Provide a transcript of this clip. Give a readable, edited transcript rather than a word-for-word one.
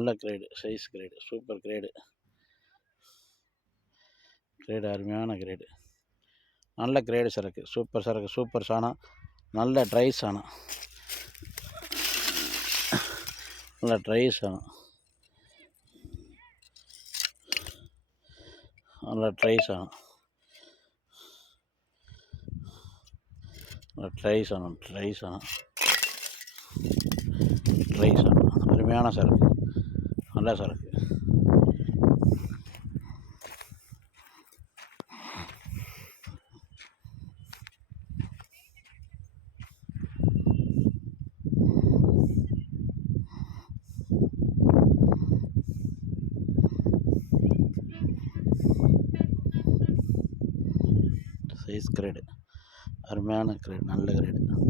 நல்ல grade, size grade, super grade. Grade அருமையான grade, நல்ல கிரேடு சரக்கு, சூப்பர் சரக்கு, சூப்பர் சாணம், நல்ல ட்ரை சாணம், நல்ல ட்ரை சாணம், நல்ல ட்ரை சாணம், ட்ரை சாணம், ட்ரை சாணம், ட்ரை சாணம், அருமையான சரக்கு, நல்ல சரக்கு. சைஸ் கிரேடு, அருமையான கிரேடு, நல்ல கிரேடு.